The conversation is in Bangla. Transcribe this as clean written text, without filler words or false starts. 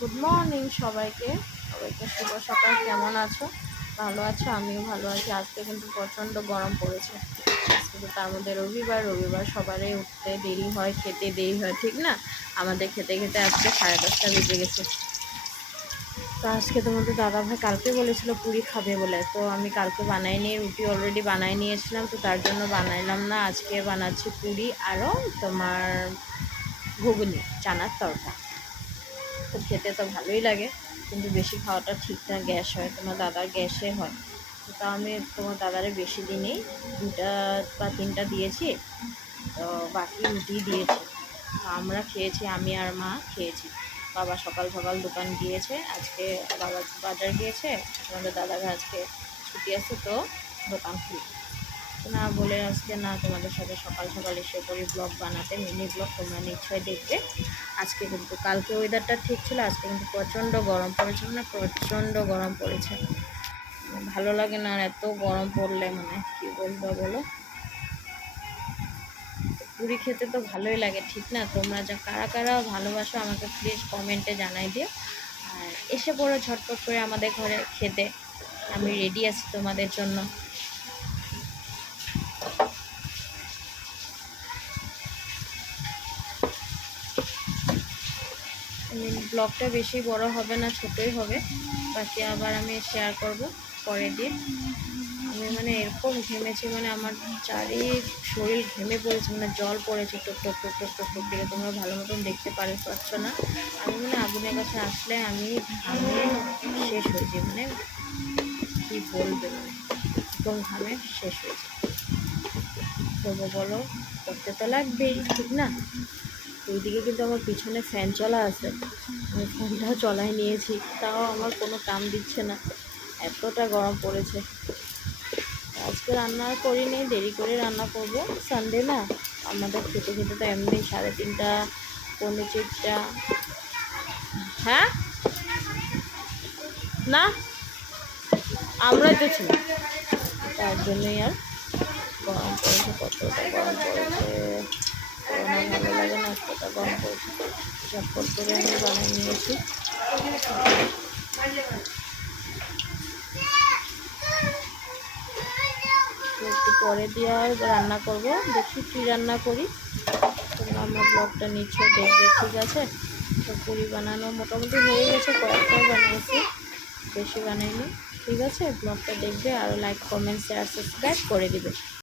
গুড মর্নিং সবাইকে শুভ সকাল। কেমন আছো? ভালো আছো? আমিও ভালো আছি। আজকে কিন্তু প্রচণ্ড গরম পড়েছে। আজকে তো তার মধ্যে রবিবার সবারই উঠতে দেরি হয়, খেতে দেরি হয়, ঠিক না? আমাদের খেতে খেতে আজকে 10:30 বেজে গেছে। তো আজকে তোমাদের দাদাভাই কালকে বলেছিল পুরি খাবে বলে, তো আমি কালকে বানাইনি, রুটি অলরেডি বানাই নিয়েছিলাম, তো তার জন্য বানাইলাম না। আজকে বানাচ্ছি পুরি আরও তোমার ঘুগনি, চানার তরকা। তো খেতে তো ভালোই লাগে, কিন্তু বেশি খাওয়াটা ঠিক না, গ্যাস হয়। তোমার দাদার গ্যাসে হয়। তো তা আমি তোমার দাদারে বেশি দিনই 2টা বা 3টা দিয়েছি, তো বাকি রুটি দিয়েছি। তো আমরা খেয়েছি, আমি আর মা খেয়েছি। বাবা সকাল সকাল দোকান গিয়েছে, আজকে বাবা বাজার গিয়েছে। তোমাদের দাদার আজকে ছুটি আছে, তো দোকান খুলবে না বলে আজকে না তোমাদের সাথে সকাল সকাল এসে পড়ি ব্লগ বানাতে, মিনি ব্লগ। তোমরা নিশ্চয়ই দেখবে। আজকে কিন্তু কালকে ওয়েদারটা ঠিক ছিল, আজকে কিন্তু প্রচণ্ড গরম পড়েছে, মানে প্রচণ্ড গরম পড়েছে। ভালো লাগে না আর এত গরম পড়লে, মানে কি বলবো বলো। পুরি খেতে তো ভালোই লাগে, ঠিক না? তোমরা যা কারা কারা ভালোবাসো আমাকে প্লিজ কমেন্টে জানাই দিও। আর এসে পড়ো ঝটপট করে আমাদের ঘরে খেতে, আমি রেডি আছি তোমাদের জন্য। ব্লগটা বেশি বড় হবে না, ছোটই হবে। বাকি আবার আমি শেয়ার করব পরে দিয়ে। আমি মানে এরকম ঘেমেছি, মানে আমার শরীর ঘেমে পড়েছে, মানে জল পড়েছে টুক টুক টুক টুক টুক টুক দিকে। তোমরা ভালো মতন দেখতে পারছো না। আমি মানে আগুনের কাছে আসলে আমি শেষ হয়েছি, মানে কি বলবে, মানে একদম ঘামে শেষ হয়েছে। তবু বলো, করতে তো লাগবেই, ঠিক না? এইদিকে কিন্তু আমার পিছনে ফ্যান চলা আছে, আমি ফ্যানটাও চলাই নিয়েছি, তাও আমার কোনো কাম দিচ্ছে না, এতটা গরম পড়েছে। আজকে রান্না করিনি, দেরি করে রান্না করব, সানডে না। আমাদের খেতে খেতে তো এমনি 3:30 পৌনে 4টা। হ্যাঁ না, আমরাই তো ছিলাম, তার জন্যই আর গরম পড়েছে, কতটা গরম পড়েছে। ভালো লাগে না, কতটা গরম পড়েছে। ঝটপট করে আমি বানিয়ে নিয়েছি। একটু পরে দিয়ে আর রান্না করব, দেখি কী রান্না করি। তোমরা আমার ব্লগটা নিশ্চয়ই দেখবে, ঠিক আছে? তো পুরি বানানো মোটামুটি হয়ে গেছে, কয়েকটাও বানিয়েছি, বেশি বানাইনি। ঠিক আছে, ব্লগটা দেখবে, আরও লাইক কমেন্ট শেয়ার সাবস্ক্রাইব করে দিবে।